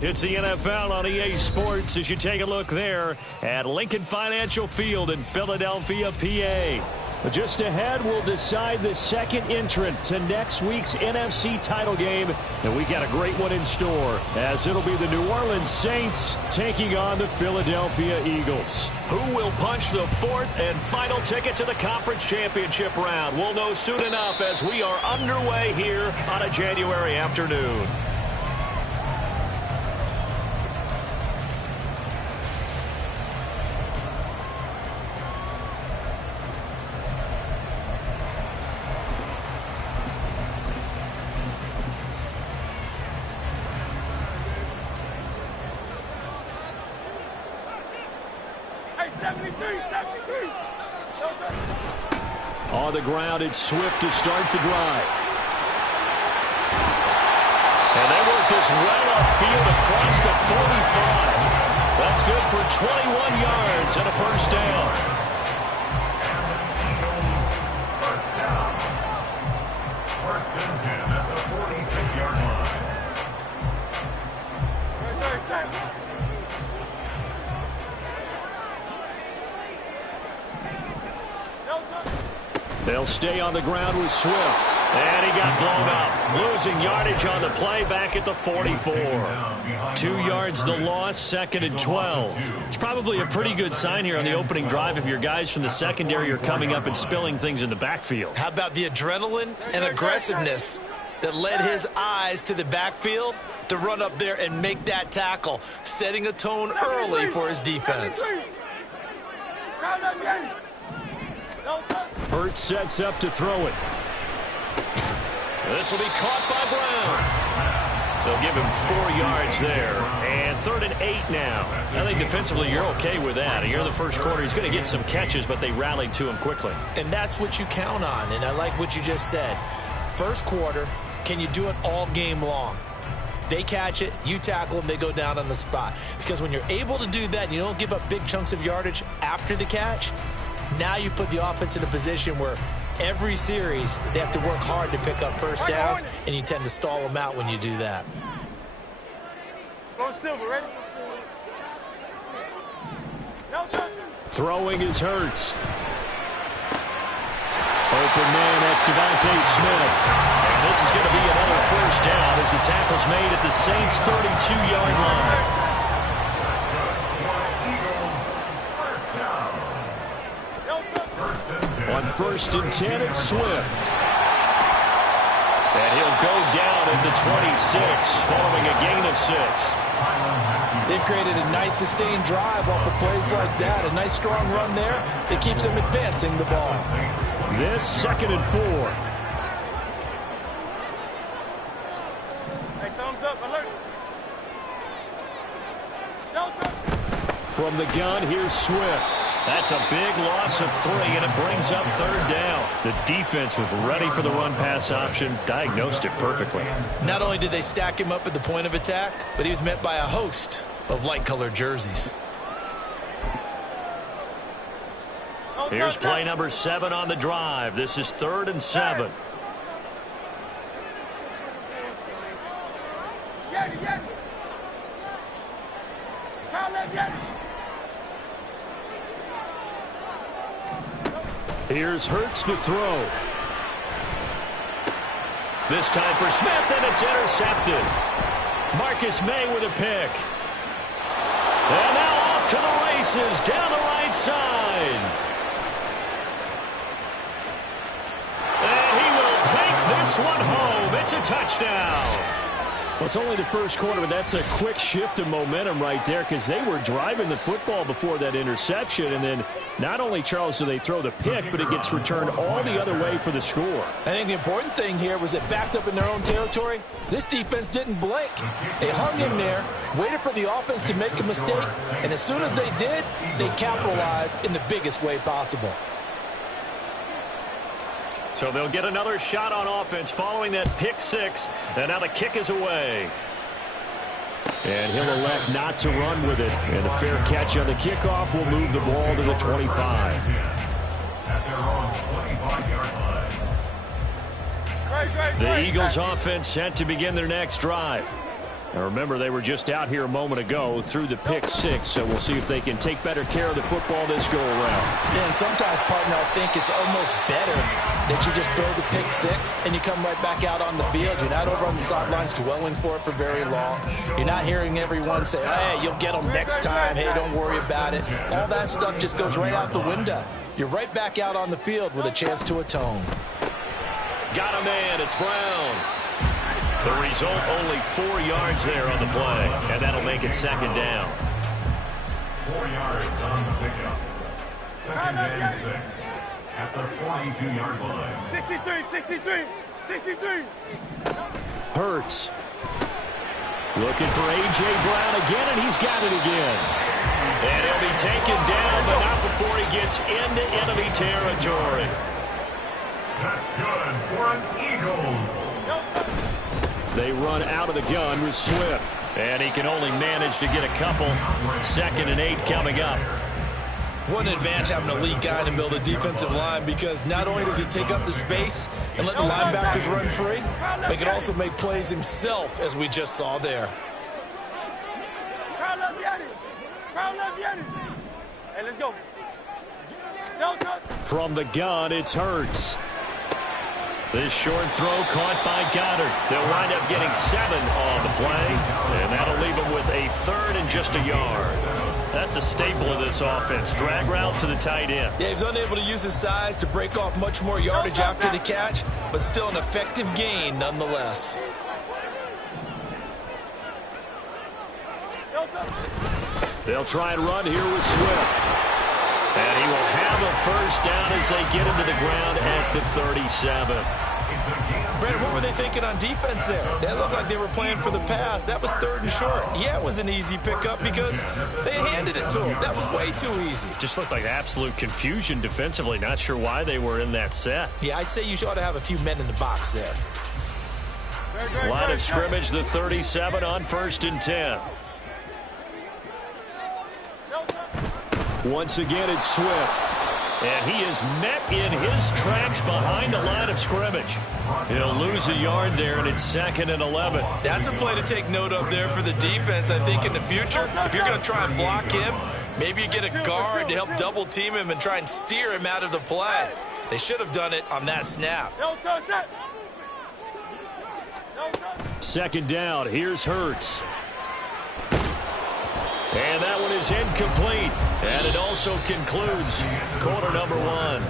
It's the NFL on EA Sports as you take a look there at Lincoln Financial Field in Philadelphia, PA. Just ahead, we'll decide the second entrant to next week's NFC title game. And we got a great one in store, as it'll be the New Orleans Saints taking on the Philadelphia Eagles. Who will punch the fourth and final ticket to the conference championship round? We'll know soon enough as we are underway here on a January afternoon. On the ground, it's Swift to start the drive. And they work this well upfield across the 45. That's good for 21 yards and a first down. First and 10 at the 46-yard line. They'll stay on the ground with Swift. And he got blown up. Losing yardage on the play back at the 44. 2 yards the loss, second and 12. It's probably a pretty good sign here on the opening drive if your guys from the secondary are coming up and spilling things in the backfield. How about the adrenaline and aggressiveness that led his eyes to the backfield to run up there and make that tackle, setting a tone early for his defense. Hurts sets up to throw it. This will be caught by Brown. They'll give him 4 yards there. And 3rd and 8 now. I think defensively you're okay with that. Here in the first quarter, he's going to get some catches, but they rallied to him quickly. And that's what you count on, and I like what you just said. First quarter, can you do it all game long? They catch it, you tackle them, they go down on the spot. Because when you're able to do that and you don't give up big chunks of yardage after the catch, now you put the offense in a position where every series they have to work hard to pick up first downs, and you tend to stall them out when you do that. Throwing is Hurts. Open man, that's Devontae Smith. And this is going to be another first down as the tackle's made at the Saints' 32-yard line. On 1st and 10, it's Swift. And he'll go down at the 26 following a gain of 6. They've created a nice sustained drive off of plays like that. A nice strong run there. It keeps them advancing the ball. This 2nd and 4. Hey, thumbs up, alert. From the gun, here's Swift. That's a big loss of 3, and it brings up 3rd down. The defense was ready for the run-pass option, diagnosed it perfectly. Not only did they stack him up at the point of attack, but he was met by a host of light-colored jerseys. Here's play number 7 on the drive. This is 3rd and 7. Here's Hurts to throw. This time for Smith, and it's intercepted. Marcus May with a pick. And now off to the races down the right side. And he will take this one home. It's a touchdown. Well, it's only the first quarter, but that's a quick shift of momentum right there because they were driving the football before that interception. And then not only, Charles, do they throw the pick, but it gets returned all the other way for the score. I think the important thing here was it backed up in their own territory. This defense didn't blink. They hung in there, waited for the offense to make a mistake, and as soon as they did, they capitalized in the biggest way possible. So they'll get another shot on offense following that pick 6, and now the kick is away. And he'll elect not to run with it. And a fair catch on the kickoff will move the ball to the 25. The Eagles offense set to begin their next drive. Now remember, they were just out here a moment ago through the pick six, so we'll see if they can take better care of the football this go-around. Yeah, and sometimes, partner, I think it's almost better that you just throw the pick six and you come right back out on the field. You're not over on the sidelines dwelling for it for very long. You're not hearing everyone say, hey, you'll get them next time. Hey, don't worry about it. All that stuff just goes right out the window. You're right back out on the field with a chance to atone. Got a man. It's Brown. The result, only 4 yards there on the play, and that'll make it second down. 4 yards on the pickup. Second and 6 at the 42-yard line. 63. Hurts. Looking for A.J. Brown again, and he's got it again. And he'll be taken down, but not before he gets into enemy territory. That's good for an Eagles. They run out of the gun with Swift. And he can only manage to get a couple. 2nd and 8 coming up. What an advantage having a lead guy in the middle of the defensive line, because not only does he take up the space and let the linebackers run free, but he can also make plays himself, as we just saw there. Hey, let's go. From the gun, it's Hurts. This short throw caught by Goddard. They'll wind up getting 7 on the play, and that'll leave them with a 3rd and just a yard. That's a staple of this offense. Drag route to the tight end. Yeah, he's unable to use his size to break off much more yardage after the catch, but still an effective gain nonetheless. They'll try and run here with Swift. And he will have a first down as they get him to the ground at the 37. Brandon, what were they thinking on defense there? That looked like they were playing for the pass. That was 3rd and short. Yeah, it was an easy pickup because they handed it to him. That was way too easy. Just looked like absolute confusion defensively. Not sure why they were in that set. Yeah, I'd say you ought to have a few men in the box there. Line of scrimmage, the 37 on 1st and 10. Once again, it's Swift. And he is met in his tracks behind the line of scrimmage. He'll lose a yard there, and it's 2nd and 11. That's a play to take note of there for the defense, I think, in the future. If you're going to try and block him, maybe you get a guard to help double-team him and try and steer him out of the play. They should have done it on that snap. 2nd down. Here's Hurts. And that one is incomplete. And it also concludes quarter number 1.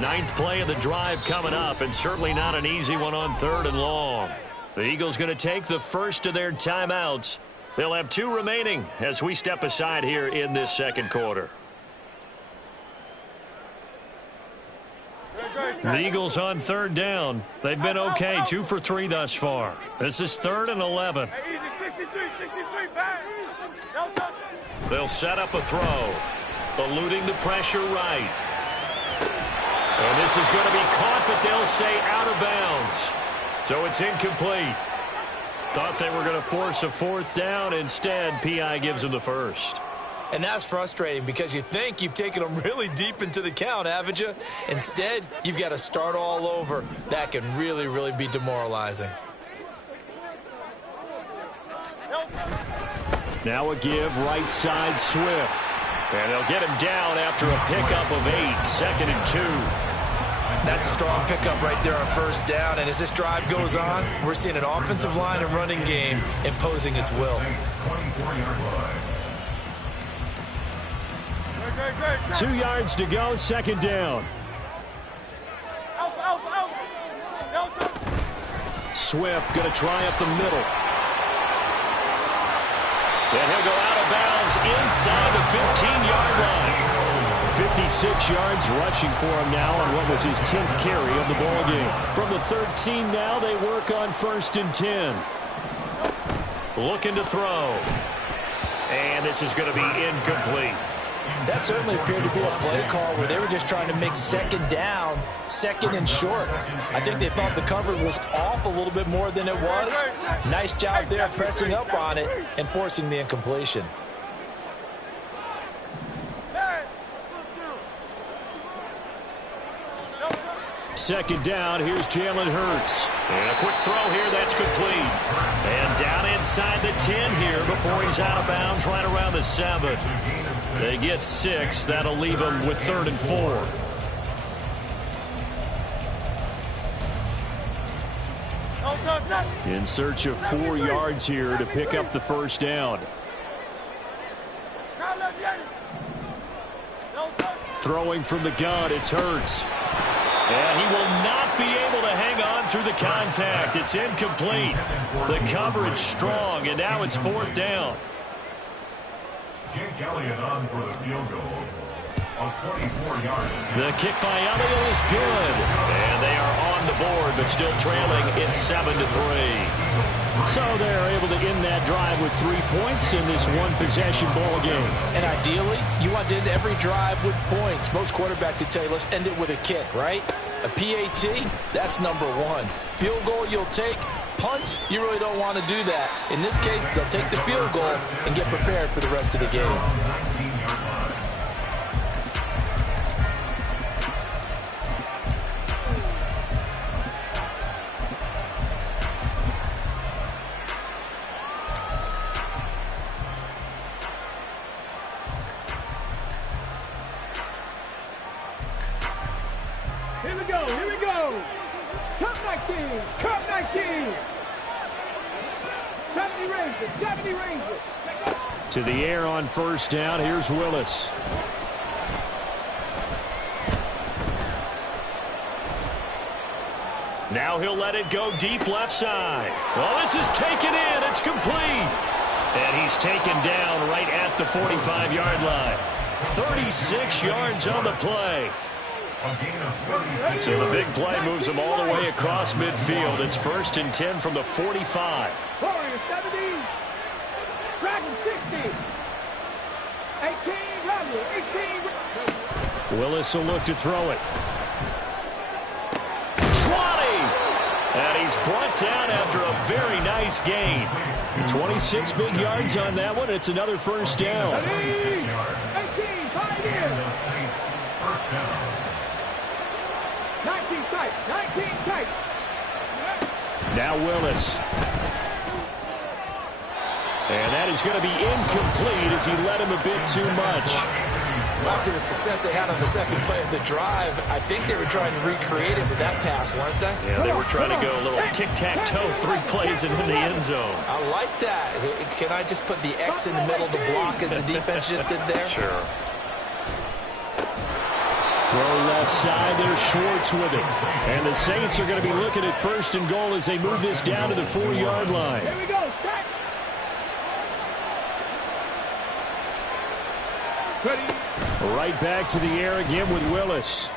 Ninth play of the drive coming up, and certainly not an easy one on 3rd and long. The Eagles going to take the first of their timeouts. They'll have 2 remaining as we step aside here in this 2nd quarter. The Eagles on 3rd down. They've been okay, 2 for 3 thus far. This is 3rd and 11. They'll set up a throw, eluding the pressure right. And this is going to be caught, but they'll say out of bounds. So it's incomplete. Thought they were going to force a 4th down. Instead, P.I. gives them the first. And that's frustrating because you think you've taken them really deep into the count, haven't you? Instead, you've got to start all over. That can really, really be demoralizing. Now a give, right side Swift. And they'll get him down after a pickup of 8, 2nd and 2. That's a strong pickup right there on 1st down. And as this drive goes on, we're seeing an offensive line and running game imposing its will. 2 yards to go, 2nd down. Swift going to try up the middle. And he'll go out of bounds inside the 15-yard line. 56 yards rushing for him now on what was his 10th carry of the ball game. From the 13 now, they work on 1st and 10. Looking to throw. And this is going to be incomplete. That certainly appeared to be a play call where they were just trying to make second down, second and short. I think they thought the coverage was off a little bit more than it was. Nice job there pressing up on it and forcing the incompletion. Second down, here's Jalen Hurts. And a quick throw here, that's complete. And down inside the 10 here before he's out of bounds right around the 7. They get 6. That'll leave them with 3rd and 4. In search of 4 yards here to pick up the first down. Throwing from the gun, it's Hurts. And he will not be able to hang on through the contact. It's incomplete. The coverage strong, and now it's 4th down. Jake Elliott on for the field goal. On 24 yards. The kick by Elliott is good. And they are on the board, but still trailing. It's 7-3. So they're able to end that drive with 3 points in this one-possession ball game. And ideally, you want to end every drive with points. Most quarterbacks would tell you, let's end it with a kick, right? A PAT, that's number 1. Field goal you'll take. Punts, you really don't want to do that. In this case, they'll take the field goal and get prepared for the rest of the game. Here we go, here we go. Come back in, come back in. 70 Rangers, 70 Rangers. To the air on first down, here's Willis. Now he'll let it go deep left side. Well, this is taken in. It's complete. And he's taken down right at the 45-yard line. 36 yards on the play. So the big play moves them all the way across midfield. It's 1st and 10 from the 45. Warriors 70. Dragon 60. 18 Rebel, 18. Willis will look to throw it. 20. And he's brought down after a very nice gain. 26 big yards on that one. It's another first down. 18, 5 years. 19 tight, 19 tight. Now Willis. And that is going to be incomplete as he led him a bit too much. After the success they had on the second play of the drive, I think they were trying to recreate it with that pass, weren't they? Yeah, they were trying to go a little tic-tac-toe, 3 plays and in the end zone. I like that. Can I just put the X in the middle to block as the defense just did there? Sure. Throw left side, there's Schwartz with it. And the Saints are going to be looking at 1st and goal as they move this down to the 4-yard line. Here we go, set. Ready. Right back to the air again with Willis.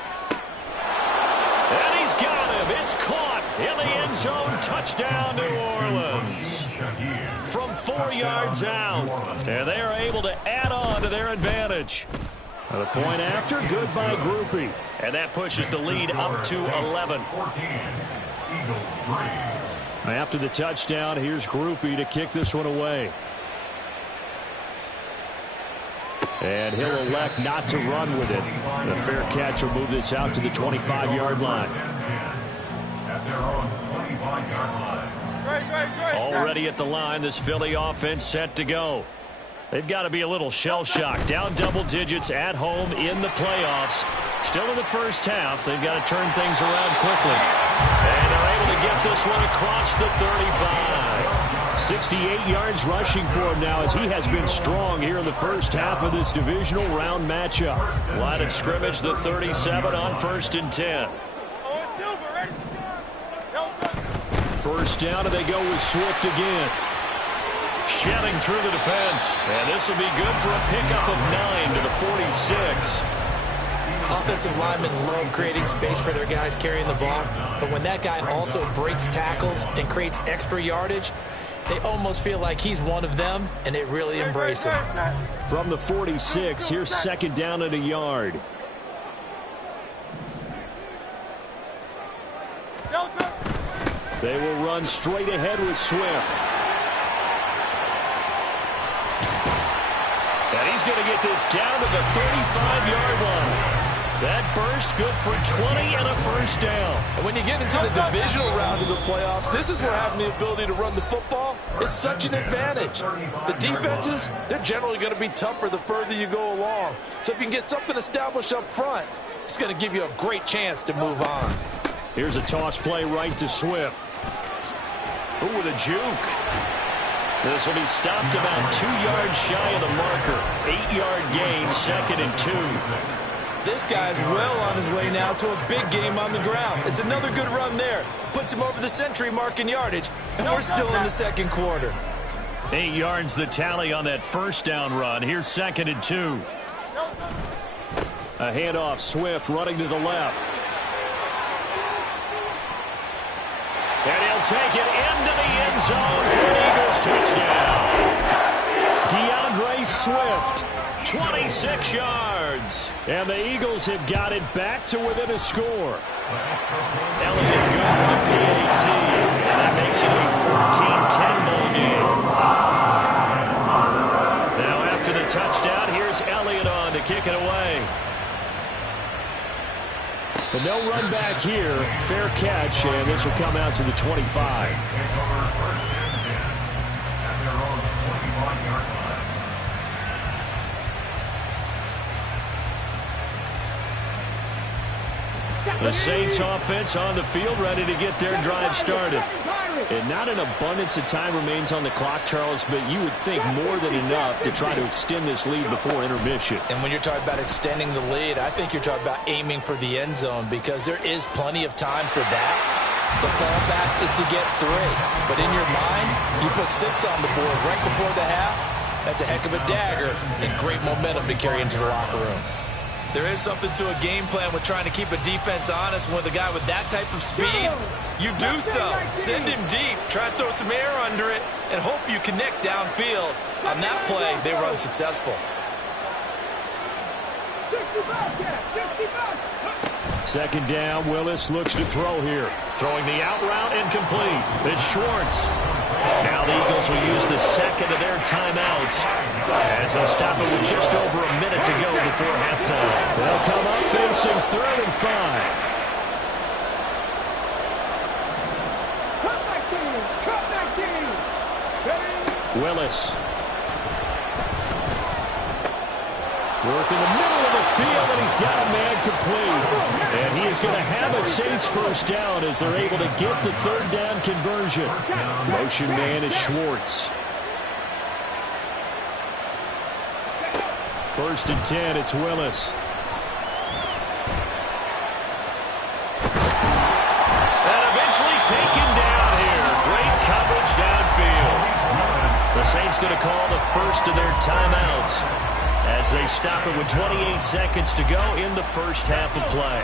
And he's got him. It's caught in the end zone. Touchdown, New Orleans. From 4 yards out. And they are able to add on to their advantage. And the point after, good by Grupe. And that pushes the lead up to 11. After the touchdown, here's Grupe to kick this one away. And he'll elect not to run with it. The fair catch will move this out to the 25-yard line. Already at the line, this Philly offense set to go. They've got to be a little shell-shocked. Down double digits at home in the playoffs. Still in the first half. They've got to turn things around quickly. And they're able to get this one across the 35. 68 yards rushing for him now as he has been strong here in the first half of this divisional round matchup. Line of scrimmage, the 37 on 1st and 10. First down, and they go with Swift again. Shedding through the defense. And this will be good for a pickup of 9 to the 46. Offensive linemen love creating space for their guys carrying the ball. But when that guy also breaks tackles and creates extra yardage, They almost feel like he's one of them, and they really embrace him. From the 46, here's second down and a yard. They will run straight ahead with Swift. And he's going to get this down to the 35-yard line. That burst good for 20 and a first down. And when you get into the divisional round of the playoffs, this is where having the ability to run the football is such an advantage. The defenses, they're generally going to be tougher the further you go along. So if you can get something established up front, it's going to give you a great chance to move on. Here's a toss play right to Swift. Ooh, with a juke. This will be stopped about 2 yards shy of the marker. 8-yard gain, 2nd and 2. This guy's well on his way now to a big game on the ground. It's another good run there. Puts him over the century mark in yardage, and we're still in the second quarter. 8 yards the tally on that first down run. Here's 2nd and 2. A handoff, Swift running to the left. And he'll take it into the end zone for an Eagles touchdown. DeAndre Swift, 26 yards. And the Eagles have got it back to within a score. Elliott good with a PAT. And that makes it a 14-10 ball game. Now after the touchdown, here's Elliott on to kick it away. But no run back here. Fair catch, and this will come out to the 25. The Saints offense on the field, ready to get their drive started. And not an abundance of time remains on the clock, Charles, but you would think more than enough to try to extend this lead before intermission. And when you're talking about extending the lead, I think you're talking about aiming for the end zone because there is plenty of time for that. The fallback is to get 3. But in your mind, you put 6 on the board right before the half. That's a heck of a dagger and great momentum to carry into the locker room. There is something to a game plan with trying to keep a defense honest. With a guy with that type of speed, you do so. Send him deep, try to throw some air under it, and hope you connect downfield. On that play, they run successful. Second down, Willis looks to throw here. Throwing the out route incomplete. It's Schwartz. Now the Eagles will use the second of their timeouts as they'll stop it with just over a minute to go before halftime. They'll come up facing 3rd and 5. Willis. Work in the middle of the field, and he's got a man complete. And he is going to have a Saints first down as they're able to get the 3rd down conversion. Motion man is Schwartz. 1st and 10, it's Willis. And eventually taken down here. Great coverage downfield. The Saints going to call the first of their timeouts as they stop it with 28 seconds to go in the first half of play.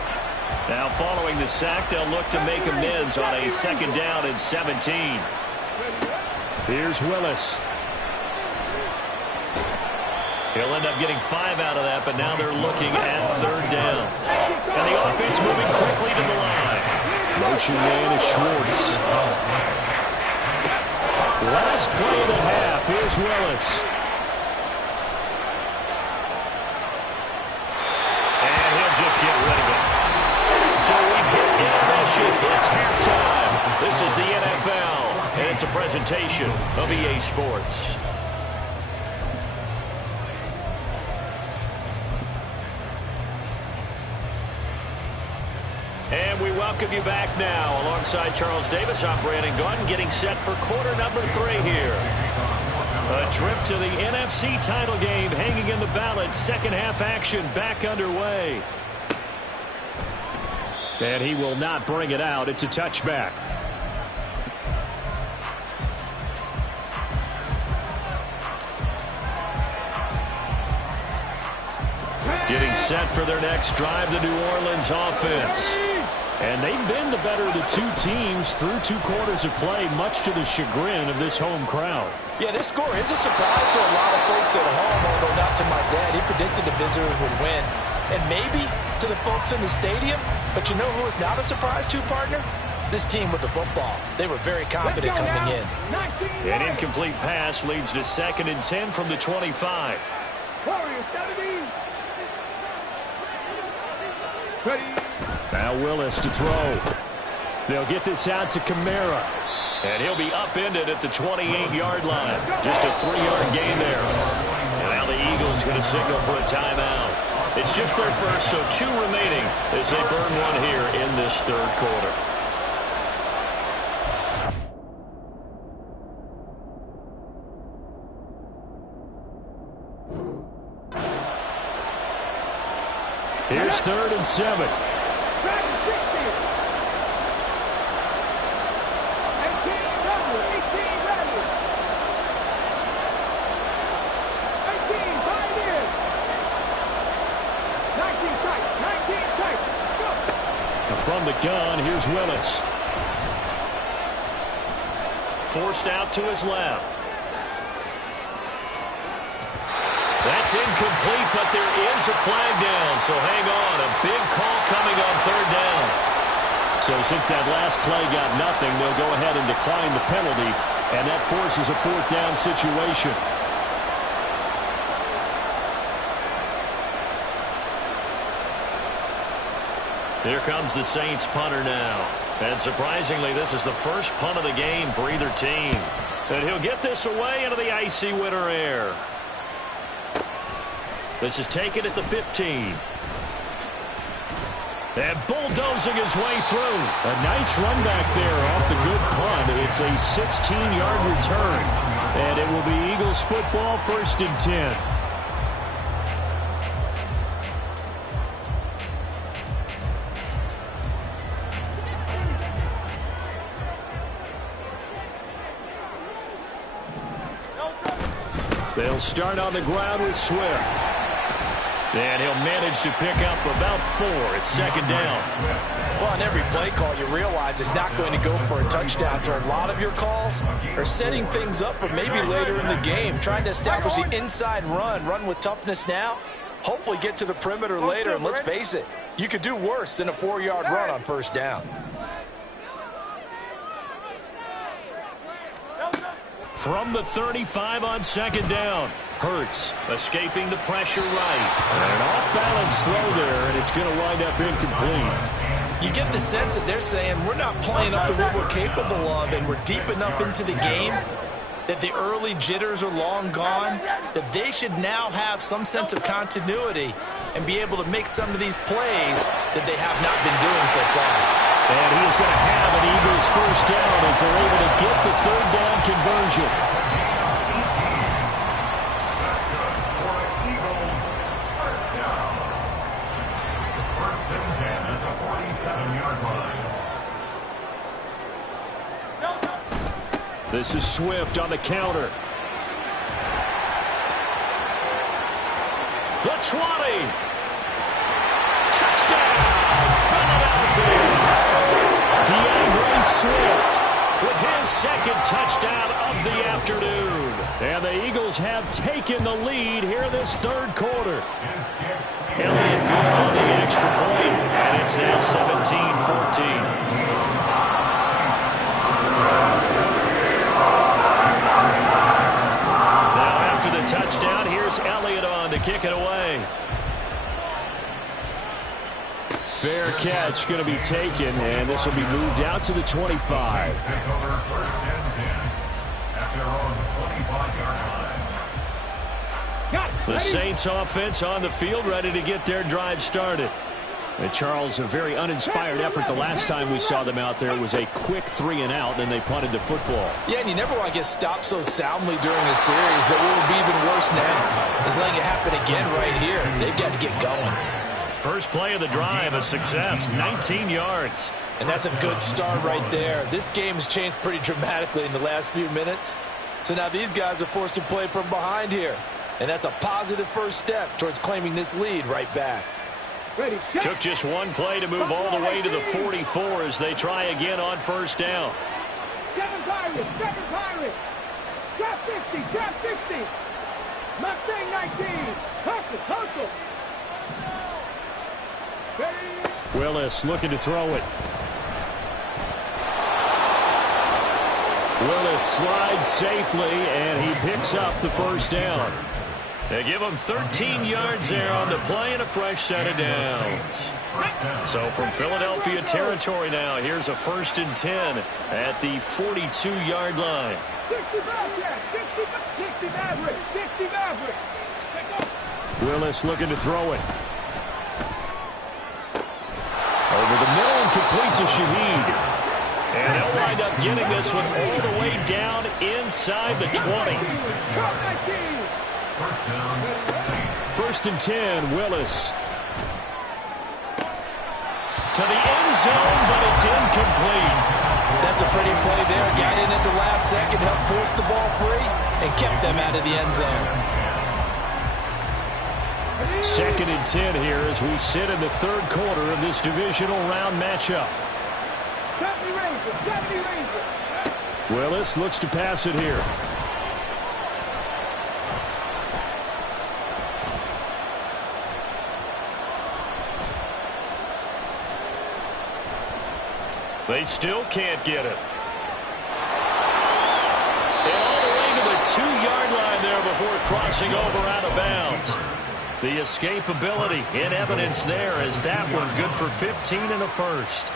Now following the sack, they'll look to make amends on a 2nd down and 17. Here's Willis. He'll end up getting 5 out of that, but now they're looking at 3rd down. And the offense moving quickly to the line. Motion man is Schwartz. Last play of the half. Here's Willis. Just get rid of it. So we've hit intermission. It's halftime. This is the NFL, and it's a presentation of EA Sports. And we welcome you back now. Alongside Charles Davis, I'm Brandon Gaudin, getting set for quarter number 3 here. A trip to the NFC title game hanging in the balance. Second half action back underway. And he will not bring it out. It's a touchback. Getting set for their next drive, the New Orleans offense. And they've been the better of the two teams through 2 quarters of play, much to the chagrin of this home crowd. Yeah, this score is a surprise to a lot of folks at home, although not to my dad. He predicted the visitors would win. And maybe to the folks in the stadium. But you know who is not a surprise to, partner? This team with the football. They were very confident coming in. An incomplete pass leads to 2nd and 10 from the 25. Now Willis to throw. They'll get this out to Kamara. And he'll be upended at the 28-yard line. Just a 3-yard gain there. And now the Eagles going to signal for a timeout. It's just their first, so 2 remaining as they burn one here in this 3rd quarter. Here's 3rd and 7. From the gun, here's Willis. Forced out to his left. That's incomplete, but there is a flag down, so hang on. A big call coming on 3rd down. So since that last play got nothing, they'll go ahead and decline the penalty, and that forces a 4th down situation. Here comes the Saints punter now. And surprisingly, this is the first punt of the game for either team. And he'll get this away into the icy winter air. This is taken at the 15. And bulldozing his way through. A nice run back there off the good punt. It's a 16-yard return. And it will be Eagles football, 1st and 10. They'll start on the ground with Swift. And he'll manage to pick up about 4 at 2nd down. Well, on every play call, you realize it's not going to go for a touchdown. So a lot of your calls are setting things up for maybe later in the game, trying to establish the inside run with toughness now, hopefully get to the perimeter later. And let's face it, you could do worse than a 4-yard run on 1st down. From the 35 on 2nd down. Hurts escaping the pressure right. An off-balance throw there, and it's going to wind up incomplete. You get the sense that they're saying we're not playing up to what we're capable of, and we're deep enough into the game that the early jitters are long gone, that they should now have some sense of continuity and be able to make some of these plays that they have not been doing so far. And he's going to have an Eagles 1st down as they're able to get the 3rd down conversion. This is Swift on the counter. The 20. Touchdown, Philadelphia. DeAndre Swift with his 2nd touchdown of the afternoon. And the Eagles have taken the lead here this 3rd quarter. Elliott good on the extra point, and it's now 17-14. The touchdown. Here's Elliott on to kick it away. Fair catch going to be taken, and this will be moved out to the 25. The Saints offense on the field, ready to get their drive started. And Charles, a very uninspired effort the last time we saw them out there. It was a quick 3-and-out, and they punted the football. Yeah, and you never want to get stopped so soundly during a series, but what would be even worse now is letting it happen again right here. They've got to get going. First play of the drive, a success, 19 yards. And that's a good start right there. This game has changed pretty dramatically in the last few minutes. So now these guys are forced to play from behind here. And that's a positive first step towards claiming this lead right back. Ready, set. Took just one play to move all the way to the 44 as they try again on first down. 7 Pirates, 7 Pirates. Drop 50, drop 50. Mustang 19. Hustle. Ready. Willis looking to throw it. Willis slides safely, and he picks up the first down. They give him 13 yards there on the play and a fresh set of downs. So from Philadelphia territory now, here's a 1st and 10 at the 42-yard line. 60 Maverick. Willis looking to throw it. Over the middle and complete to Shaheed. And they'll wind up getting this one all the way down inside the 20. 1st and 10, Willis. To the end zone, but it's incomplete. That's a pretty play there. Got in at the last second, helped force the ball free, and kept them out of the end zone. 2nd and 10 here as we sit in the 3rd quarter of this divisional round matchup. 70 Rangers. Willis looks to pass it here. They still can't get it. And all the way to the 2-yard line there before crossing over out of bounds. The escapability in evidence there as that one good for 15 and a first.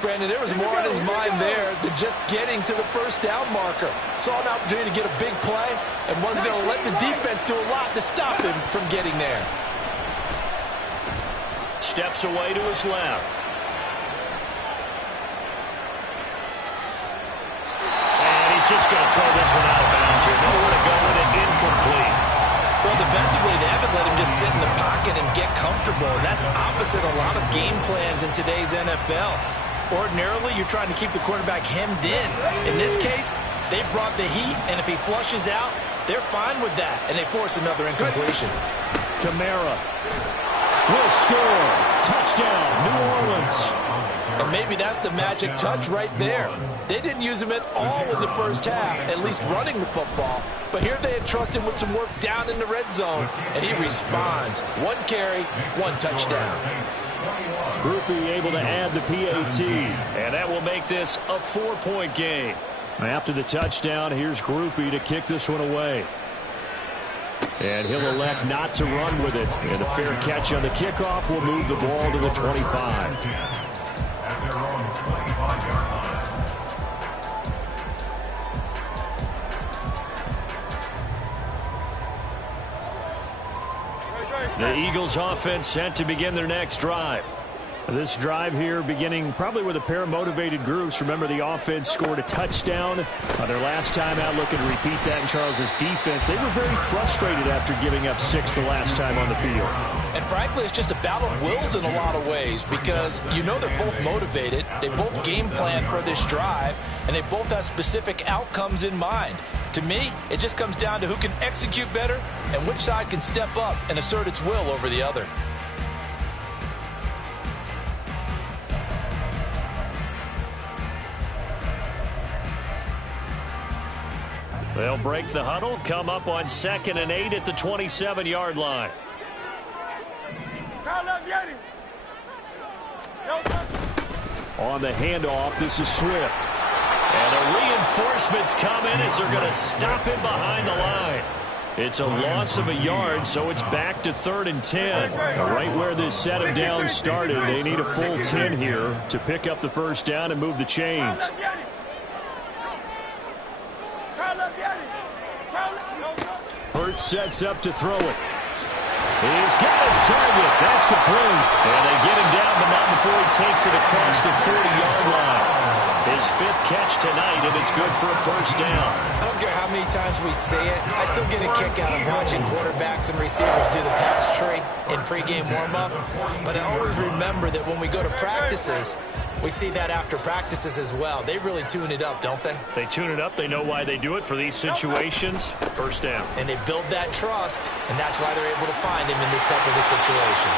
Brandon, there was more on his mind there than just getting to the first down marker. Saw an opportunity to get a big play and wasn't going to let the defense do a lot to stop him from getting there. Steps away to his left. And he's just going to throw this one out of bounds here. Nowhere to go with it, incomplete. Well, defensively, they haven't let him just sit in the pocket and get comfortable. And that's opposite a lot of game plans in today's NFL. Ordinarily, you're trying to keep the quarterback hemmed in. In this case, they brought the heat, and if he flushes out, they're fine with that, and they force another incompletion. Kamara will score. Touchdown, New Orleans. And maybe that's the magic touch right there. They didn't use him at all in the first half, at least running the football. But here they entrust him with some work down in the red zone, and he responds. 1 carry, 1 touchdown. Grupe able to add the PAT, and that will make this a 4-point game. After the touchdown, here's Grupe to kick this one away. And he'll elect not to run with it. And a fair catch on the kickoff will move the ball to the 25. At their own 25-yard line. The Eagles offense set to begin their next drive. This drive here beginning probably with a pair of motivated groups. Remember, the offense scored a touchdown their last time out, looking to repeat that in Charles's defense. They were very frustrated after giving up 6 the last time on the field. And frankly, it's just a battle of wills in a lot of ways because you know they're both motivated. They both game plan for this drive, and they both have specific outcomes in mind. To me, it just comes down to who can execute better and which side can step up and assert its will over the other. They'll break the huddle, come up on 2nd and 8 at the 27-yard line. On the handoff, this is Swift. And the reinforcements come in as they're going to stop him behind the line. It's a loss of a yard, so it's back to 3rd and 10. Right where this set of downs started, they need a full 10 here to pick up the first down and move the chains. Hurts sets up to throw it. He's got his target. That's complete. And they get him down, but not before he takes it across the 40-yard line. His 5th catch tonight, and it's good for a first down. I don't care how many times we say it. I still get a kick out of watching quarterbacks and receivers do the pass tree in pregame warm-up. But I always remember that when we go to practices, We see that after practices as well. They really tune it up, don't they? They tune it up. They know why they do it for these situations. First down. And they build that trust, and that's why they're able to find him in this type of a situation.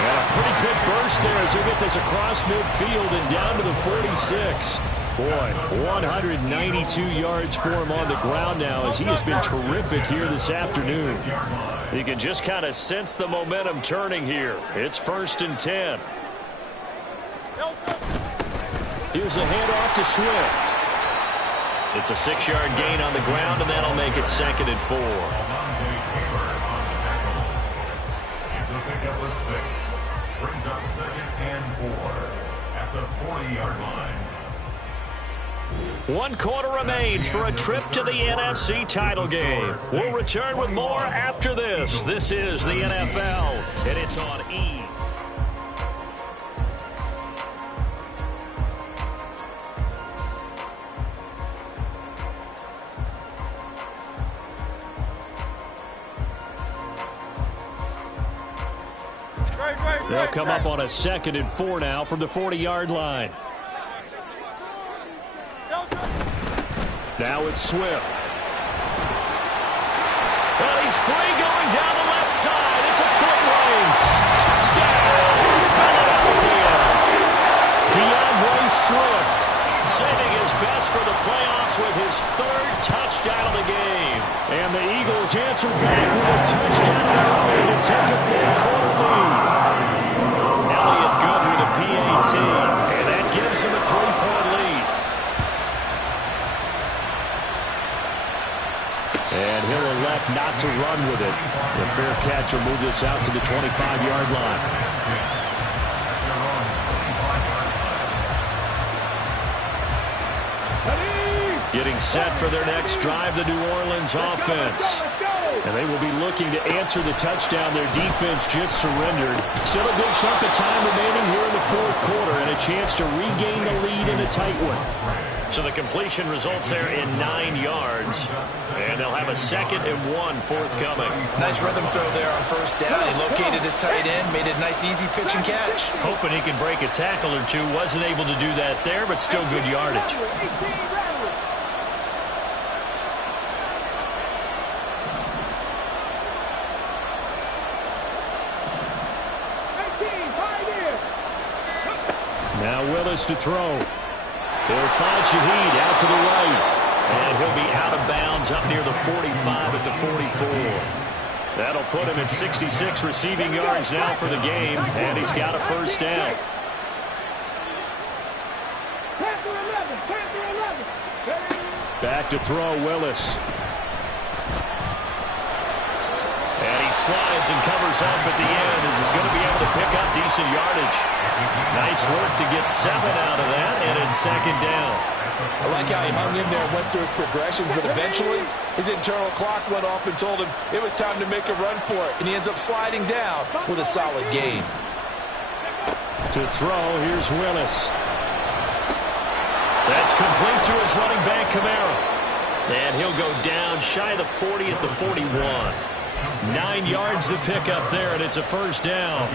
And a pretty good burst there as he'll get this across midfield and down to the 46. Boy, 192 yards for him on the ground now as he has been terrific here this afternoon. You can just kind of sense the momentum turning here. It's 1st and 10. Here's a handoff to Swift. It's a 6-yard gain on the ground, and that'll make it 2nd and 4. It's a pickup of 6. Brings up 2nd and 4 at the 40-yard line. 1 quarter remains for a trip to the NFC title game. We'll return with more after this. This is the NFL, and it's on E! They'll come up on a 2nd and 4 now from the 40-yard line. Now it's Swift. Well, he's free going down the left side. It's a foot race. Touchdown, Philadelphia. DeAndre Swift saving his best for the playoffs with his 3rd touchdown of the game. And the Eagles answer back with a touchdown of their own to take a 4th quarter lead. Elliott good with a PAT, and that gives him a 3-point lead. And he'll elect not to run with it. The fair catch will move this out to the 25-yard line. Getting set for their next drive, the New Orleans offense. And they will be looking to answer the touchdown their defense just surrendered. Still a good chunk of time remaining here in the 4th quarter and a chance to regain the lead in a tight one. So the completion results there in 9 yards. And they'll have a 2nd and 1 forthcoming. Nice rhythm throw there on 1st down. He located his tight end, made a nice easy pitch and catch. Hoping he can break a tackle or two. Wasn't able to do that there, but still good yardage. Now Willis to throw. They'll find Shaheed out to the right. And he'll be out of bounds up near the 45 at the 44. That'll put him at 66 receiving yards now for the game. And he's got a 1st down. Back to throw, Willis. And he slides and covers up at the end as he's going to be able to pick up decent yardage. Nice work to get 7 out of that, and it's 2nd down. I like how he hung in there and went through his progressions, but eventually his internal clock went off and told him it was time to make a run for it, and he ends up sliding down with a solid gain. To throw, here's Willis. That's complete to his running back, Kamara. And he'll go down shy of the 40 at the 41. 9 yards to pick up there, and it's a 1st down.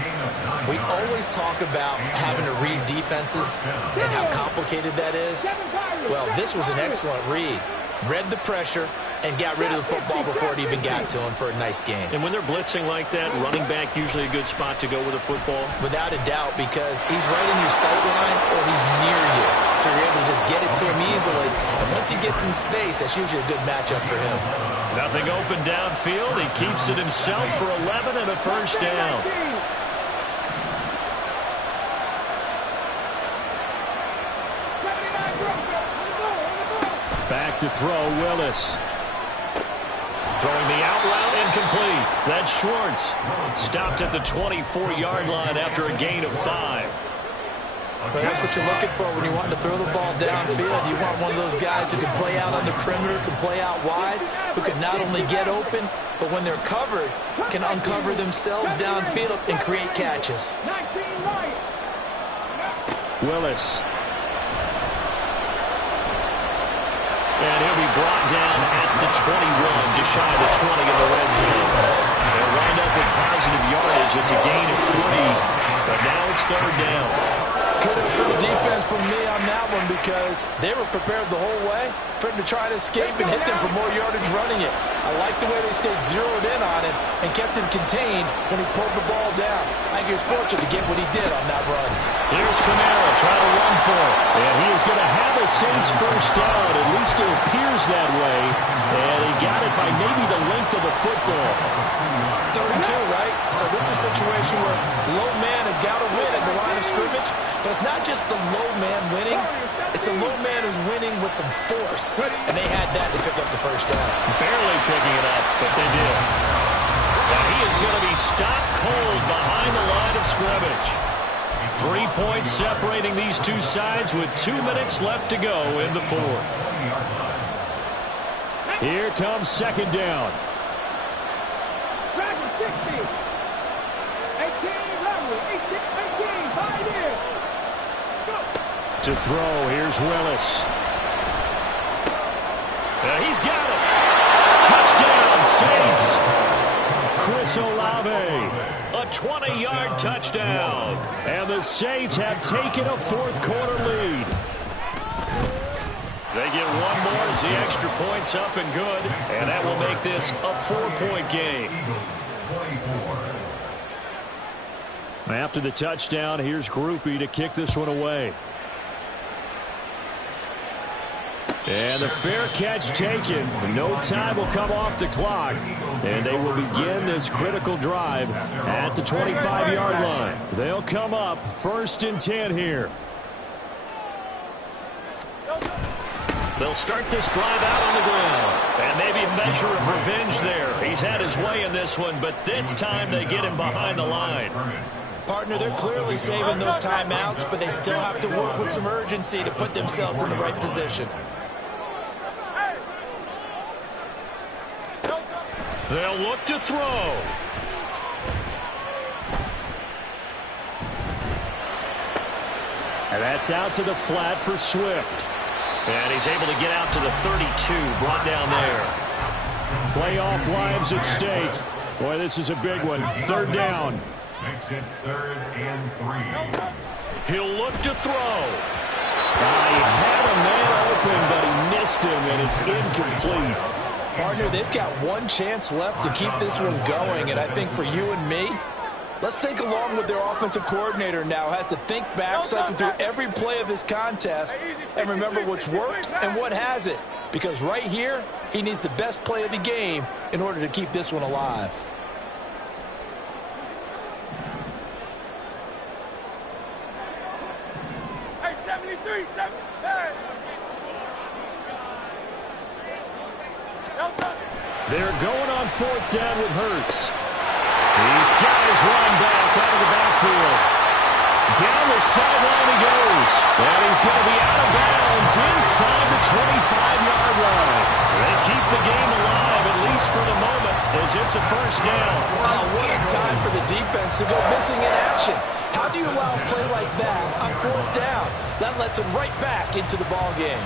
We always talk about having to read defenses and how complicated that is. Well, this was an excellent read. Read the pressure and got rid of the football before it even got to him for a nice game. And when they're blitzing like that, running back usually a good spot to go with a football? Without a doubt, because he's right in your sight line or he's near you. So you're able to just get it to him easily. And once he gets in space, that's usually a good matchup for him. Nothing open downfield. He keeps it himself for 11 and a 1st down. Back to throw, Willis. Throwing the out route incomplete. That's Schwartz. Stopped at the 24-yard line after a gain of 5. But that's what you're looking for when you want to throw the ball downfield. You want one of those guys who can play out on the perimeter, can play out wide, who can not only get open, but when they're covered, can uncover themselves downfield and create catches. Willis. And he'll be brought down at the 21, just shy of the 20 in the red zone. They'll wind up with positive yardage. It's a gain of 3, but now it's 3rd down. Kudos for the defense for because they were prepared the whole way for him to try to escape and hit them for more yardage running it. I like the way they stayed zeroed in on him and kept him contained when he pulled the ball down. I think he was fortunate to get what he did on that run. Here's Kamara trying to run for it. And he is going to have a Saints first down. At least it appears that way. And he got it by maybe the length of the football. 32, right? So this is a situation where low man has got to win at the line of scrimmage. But it's not just the low man winning. It's the low man who's winning with some force. And they had that to pick up the first down. Barely picking it up, but they did. And he is going to be stopped cold behind the line of scrimmage. 3 points separating these two sides with 2 minutes left to go in the fourth. Here comes second down. Dragon 60. 18, Lowry. 18, 5 years. To throw, here's Willis. He's got it. Touchdown, Saints. Chris Olave, a 20-yard touchdown. And the Saints have taken a fourth quarter lead. They get one more as the extra point's up and good. And that will make this a 4-point game. After the touchdown, here's Grupe to kick this one away. And the fair catch taken. No time will come off the clock. And they will begin this critical drive at the 25-yard line. They'll come up 1st and 10 here. They'll start this drive out on the ground. And maybe a measure of revenge there. He's had his way in this one, but this time they get him behind the line. Partner, they're clearly saving those timeouts, but they still have to work with some urgency to put themselves in the right position. They'll look to throw. And that's out to the flat for Swift. And he's able to get out to the 32, brought down there. Playoff lives at stake. Boy, this is a big one. 3rd down. Makes it 3rd and 3. He'll look to throw. He had a man open, but he missed him, and it's incomplete. Partner, they've got one chance left to keep this one going, and I think for you and me, let's think along with their offensive coordinator now. Has to think back, cycle through every play of this contest, and remember what's worked and what hasn't. Because right here, he needs the best play of the game in order to keep this one alive. Hey, 73, 73. They're going on 4th down with Hurts. He's got his running back out of the backfield. Down the sideline he goes. And he's going to be out of bounds inside the 25-yard line. They keep the game alive, at least for the moment, as it's a 1st down. Wow, what a time for the defense to go missing in action. How do you allow a play like that on 4th down? That lets them right back into the ball game.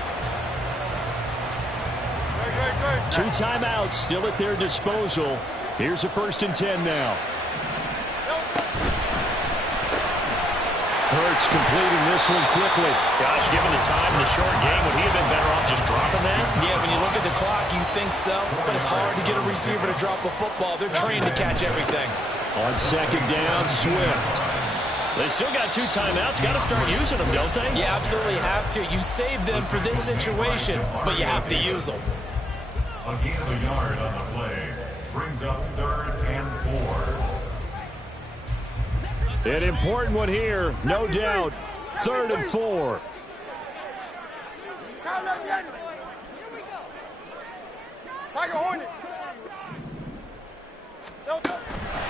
2 timeouts still at their disposal. Here's a 1st and 10 now. Hurts completing this one quickly. Gosh, given the time in the short game, would he have been better off just dropping that? Yeah, when you look at the clock, you think so. But it's hard to get a receiver to drop a football. They're trained to catch everything. On 2nd down, Swift. They still got 2 timeouts. Got to start using them, don't they? You absolutely have to. You save them for this situation, but you have to use them. A gain of a yard on the play. Brings up 3rd and 4. An important one here, no doubt. 3rd and 4.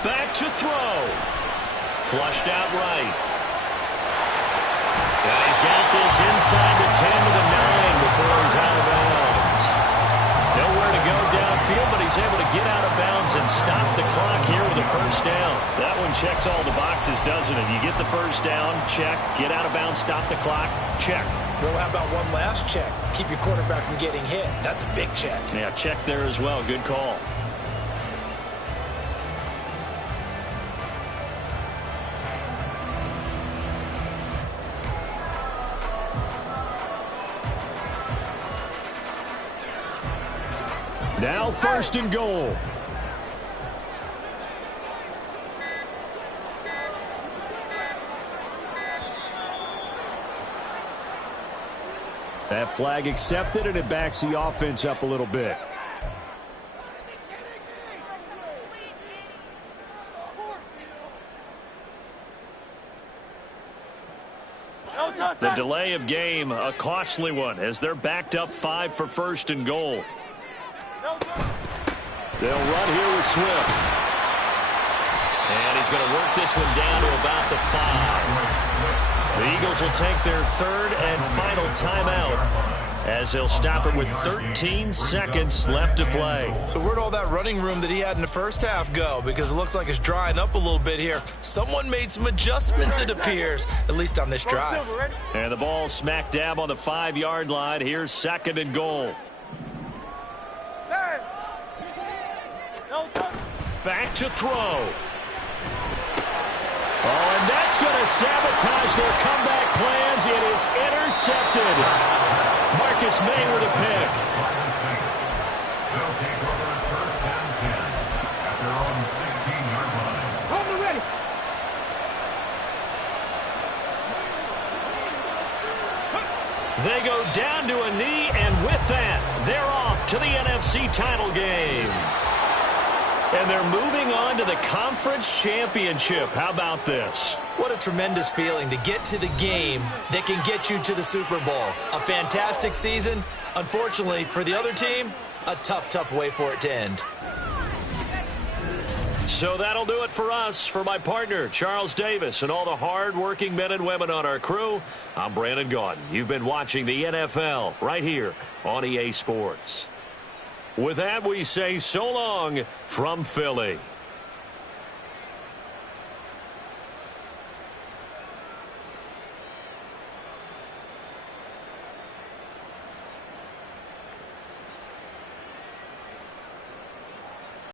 Back to throw. Flushed out right. And he's got this inside the 10 to the 9 before he's out of bounds. Nowhere to go downfield, but he's able to get out of bounds and stop the clock here with a 1st down. That one checks all the boxes, doesn't it? You get the 1st down, check. Get out of bounds, stop the clock, check. Well, how about one last check? Keep your quarterback from getting hit. That's a big check. Yeah, check there as well. Good call. Now 1st and goal. That flag accepted, and it backs the offense up a little bit. The delay of game, a costly one, as they're backed up 5 for 1st and goal. They'll run here with Swift. And he's going to work this one down to about the 5. The Eagles will take their 3rd and final timeout as they'll stop it with 13 seconds left to play. So where'd all that running room that he had in the first half go? Because it looks like it's drying up a little bit here. Someone made some adjustments, it appears, at least on this drive. And the ball smack dab on the 5-yard line. Here's 2nd and goal. Back to throw. Oh, and that's going to sabotage their comeback plans. It is intercepted. Marcus May with a pick. They'll take over 1st and 10 at their own 16-yard line. Hold it ready. They go down to a knee, and with that, they're off to the NFC title game. And they're moving on to the conference championship. How about this? What a tremendous feeling to get to the game that can get you to the Super Bowl. A fantastic season. Unfortunately, for the other team, a tough way for it to end. So that'll do it for us. For my partner, Charles Davis, and all the hard-working men and women on our crew, I'm Brandon Gaudin. You've been watching the NFL right here on EA Sports. With that, we say so long from Philly.